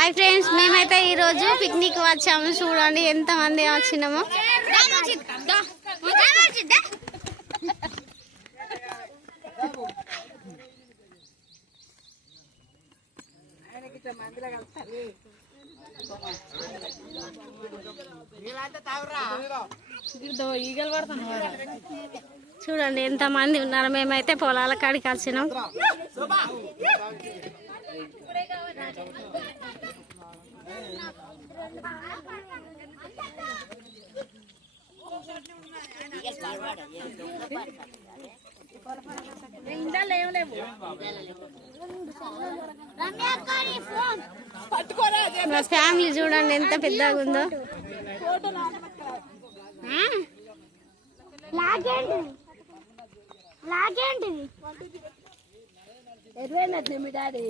Hi friends, మేమైతే ఈరోజు picnic వచ్చాము. చూడండి ఎంతమంది వచ్చినాము. చూడండి ఎంతమంది ఉన్నారు. మేమైతే పొలాల కాడికి వచ్చినాం. మా ఫ్యామిలీ చూడండి ఎంత పెద్దగా ఉందో. మీ డాడీ